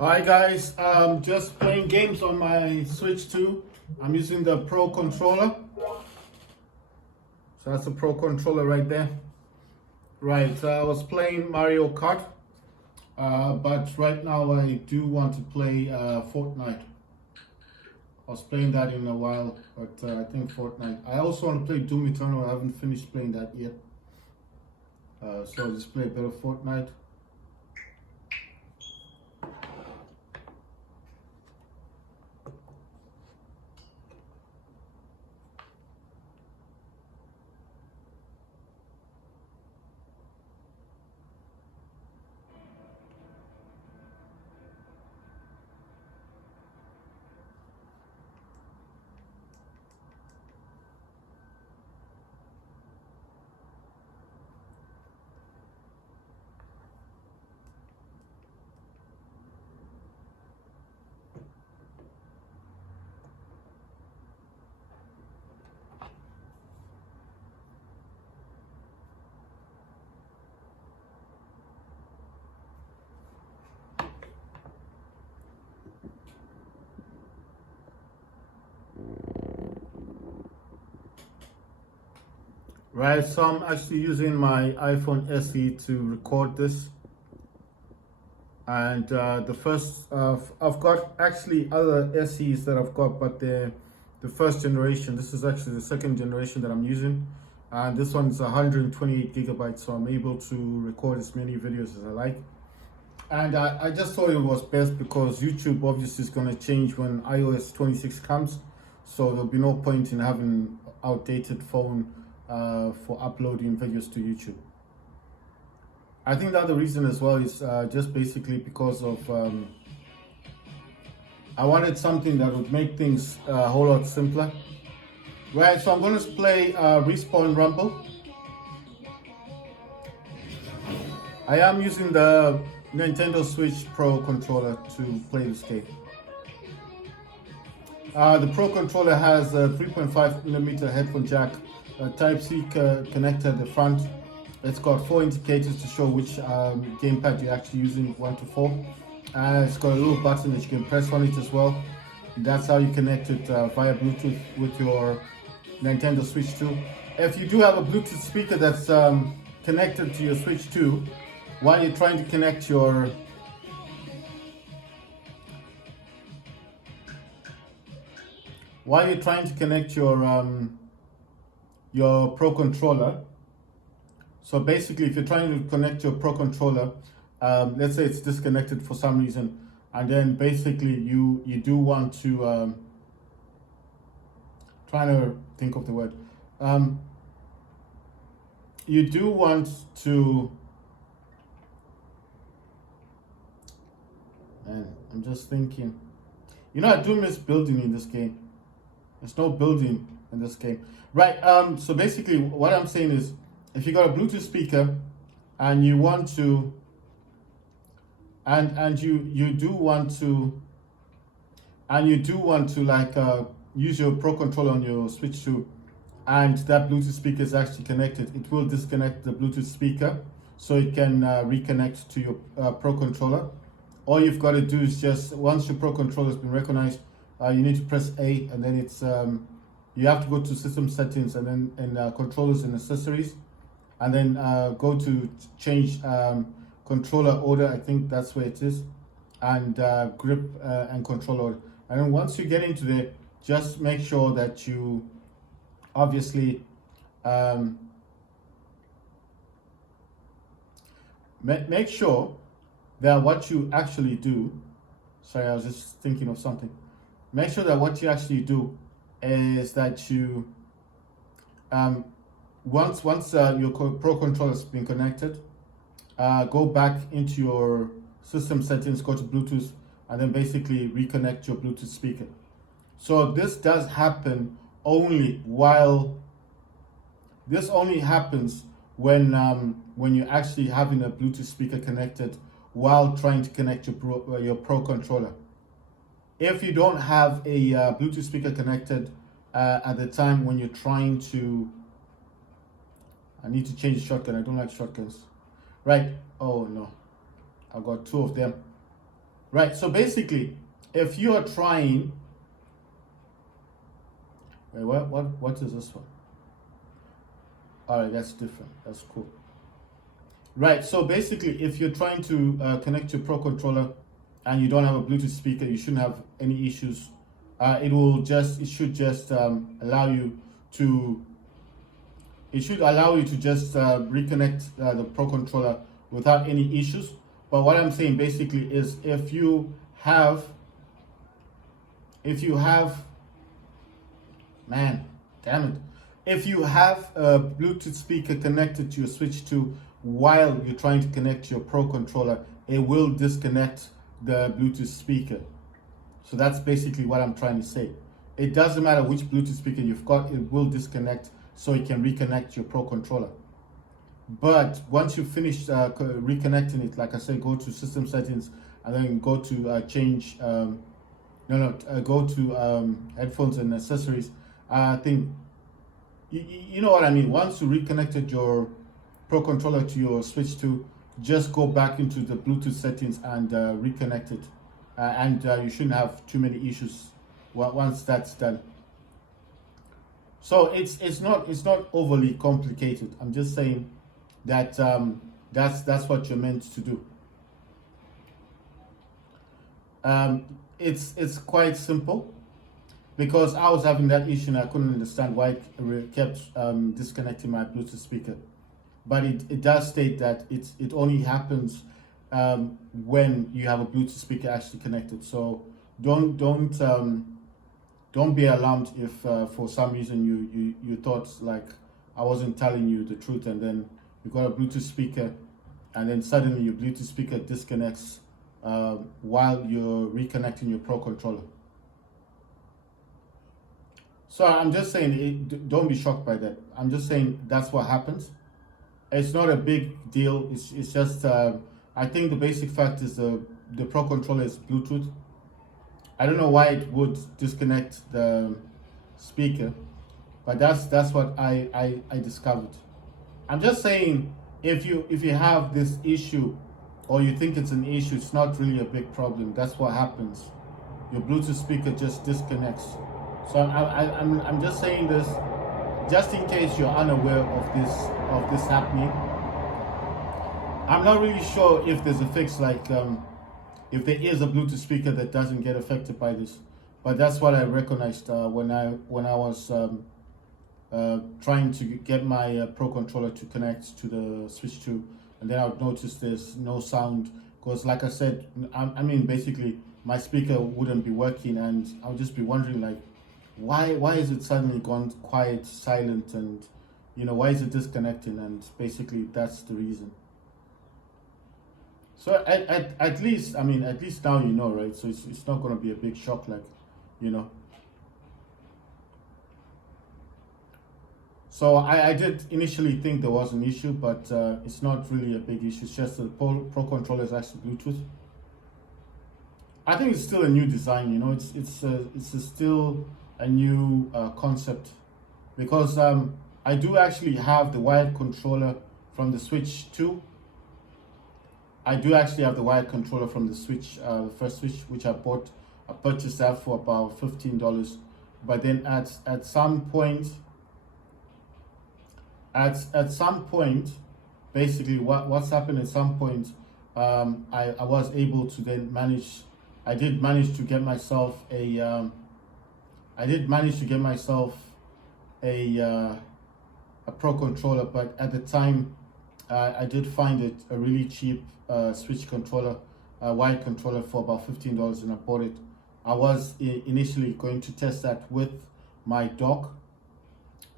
Hi guys, just playing games on my Switch 2. I'm using the Pro controller. So that's the Pro controller right there. Right, I was playing Mario Kart, but right now I do want to play Fortnite. I was playing that in a while, but I think Fortnite. I also want to play Doom Eternal. I haven't finished playing that yet. So I'll just play a bit of Fortnite. Right, so I'm actually using my iPhone SE to record this. And the first, I've got actually other SEs that I've got, but the first generation. This is actually the second generation that I'm using. And this one is 128 gigabytes, so I'm able to record as many videos as I like. And I just thought it was best because YouTube obviously is going to change when iOS 26 comes. So there'll be no point in having outdated phone for uploading videos to YouTube. I think the other reason as well is just basically because of I wanted something that would make things a whole lot simpler. Right, so I'm going to play Respawn Rumble. I am using the Nintendo Switch Pro controller to play this game. The Pro controller has a 3.5mm headphone jack, a Type-C connector at the front. It's got 4 indicators to show which gamepad you're actually using, 1 to 4. It's got a little button that you can press on it as well. That's how you connect it via Bluetooth with your Nintendo Switch 2. If you do have a Bluetooth speaker that's connected to your Switch 2, while you're trying to connect your Pro controller. So basically, if you're trying to connect your Pro controller, let's say it's disconnected for some reason, and then basically you do want to trying to think of the word. You do want to. Man, I'm just thinking. I do miss building in this game. There's no building in this game, right? So basically, what I'm saying is, if you got a Bluetooth speaker and you want to and you do want to like use your Pro controller on your Switch 2, and that Bluetooth speaker is actually connected, it will disconnect the Bluetooth speaker so it can reconnect to your Pro controller. All you've got to do is just, once your Pro controller has been recognized, you need to press A, and then it's you have to go to system settings and then in controllers and accessories, and then go to change controller order. I think that's where it is, and grip and control order. And then once you get into there, just make sure that you obviously make sure that what you actually do. Sorry, I was just thinking of something. Make sure that what you actually do is that you once your Pro controller has been connected, go back into your system settings, go to Bluetooth, and then basically reconnect your Bluetooth speaker. So this does happen only this only happens when you're actually having a Bluetooth speaker connected while trying to connect your Pro controller. If you don't have a Bluetooth speaker connected at the time when you're trying to, I need to change the shotgun. I don't like shotguns. Right. Oh no, I've got 2 of them. Right. So basically, if you are trying, wait, what is this one? All right, that's different. That's cool. Right. So basically, if you're trying to connect your Pro controller and you don't have a Bluetooth speaker, you shouldn't have any issues. It should just allow you to. It should allow you to just reconnect the Pro controller without any issues. But what I'm saying basically is, if you have, man, damn it, if you have a Bluetooth speaker connected to your Switch 2 while you're trying to connect your Pro controller, it will disconnect the Bluetooth speaker. So that's basically what I'm trying to say. It doesn't matter which Bluetooth speaker you've got, it will disconnect so it can reconnect your Pro controller. But once you finish reconnecting it, like I said, go to system settings and then go to change, go to headphones and accessories. I think, you know what I mean. Once you reconnected your Pro controller to your Switch 2, just go back into the Bluetooth settings and reconnect it. And you shouldn't have too many issues once that's done. So it's not overly complicated. I'm just saying that that's what you're meant to do. It's quite simple, because I was having that issue and I couldn't understand why it kept disconnecting my Bluetooth speaker. But it does state that it only happens when you have a Bluetooth speaker actually connected. So don't be alarmed if for some reason you thought like I wasn't telling you the truth, and then you got a Bluetooth speaker and then suddenly your Bluetooth speaker disconnects while you're reconnecting your Pro controller. So I'm just saying, don't be shocked by that. I'm just saying that's what happens. It's not a big deal. It's just I think the basic fact is the Pro controller is Bluetooth. I don't know why it would disconnect the speaker, but that's what I discovered. I'm just saying, if you have this issue or you think it's an issue, it's not really a big problem. That's what happens. Your Bluetooth speaker just disconnects. So I'm just saying this just in case you're unaware of this happening. I'm not really sure if there's a fix, like if there is a Bluetooth speaker that doesn't get affected by this, but that's what I recognized when I was trying to get my Pro controller to connect to the Switch 2, and then I would notice there's no sound, because like I said, I mean basically my speaker wouldn't be working, and I'll just be wondering like, why is it suddenly gone quiet, silent, and why is it disconnecting? And basically that's the reason. So at least now you know, right? So it's not going to be a big shock, like So I did initially think there was an issue, but it's not really a big issue. It's just the Pro controller is actually Bluetooth. I think it's still a new design, it's still a new concept, because I do actually have the wired controller from the Switch 2. I do actually have the wired controller from the Switch, the first Switch, which I purchased that for about $15. But then at some point, basically what's happened at some point, I was able to then I did manage to get myself a Pro controller, but at the time I did find it a really cheap Switch controller, wired controller, for about $15, and I bought it. I was initially going to test that with my dock,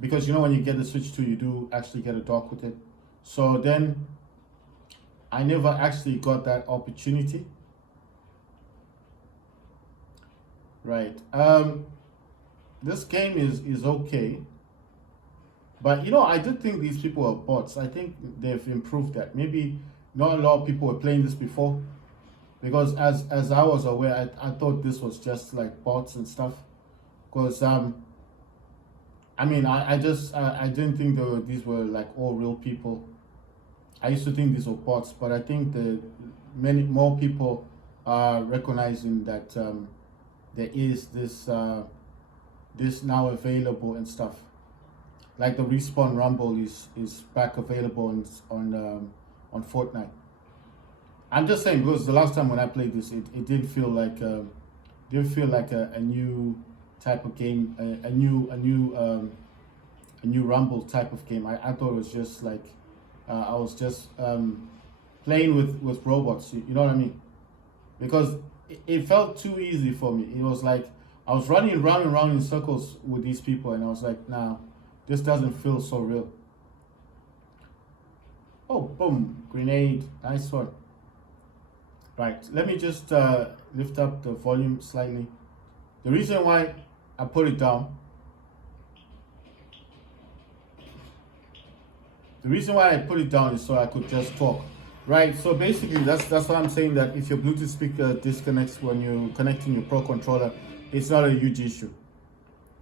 because when you get the Switch 2, you do actually get a dock with it. So then I never actually got that opportunity. Right. This game is okay, but I did think these people are bots. I think they've improved that. Maybe not a lot of people were playing this before, because as I was aware, I thought this was just like bots and stuff. Because I didn't think these were like all real people. I used to think these were bots, but I think many more people recognizing that there is this now available and stuff. Like the Respawn Rumble is back available on Fortnite. I'm just saying because the last time when I played this, it did feel like a new type of game, a new Rumble type of game. I thought it was just like I was just playing with robots. You know what I mean? Because it felt too easy for me. It was like I was running round and round in circles with these people, and I was like, nah, this doesn't feel so real. Oh, boom, grenade, nice one. Right, let me just lift up the volume slightly. The reason why I put it down, is so I could just talk. Right, so basically that's why I'm saying that if your Bluetooth speaker disconnects when you're connecting your Pro controller, it's not a huge issue.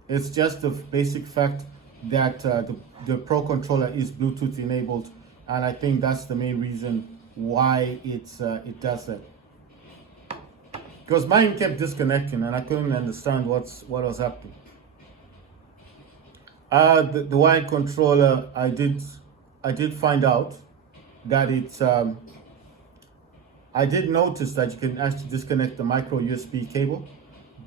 It's just the basic fact that the Pro controller is Bluetooth enabled, and I think that's the main reason why it does that. Because mine kept disconnecting and I couldn't understand what was happening. The wired controller, I did find out that it's I did notice that you can actually disconnect the micro USB cable,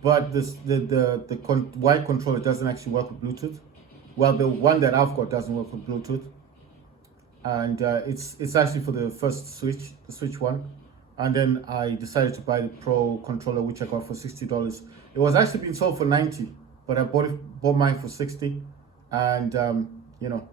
but the wired controller doesn't actually work with Bluetooth. Well, the one that I've got doesn't work with Bluetooth, and it's actually for the first switch, the switch one. And then I decided to buy the Pro controller, which I got for $60. It was actually being sold for $90, but I bought mine for $60, and you know,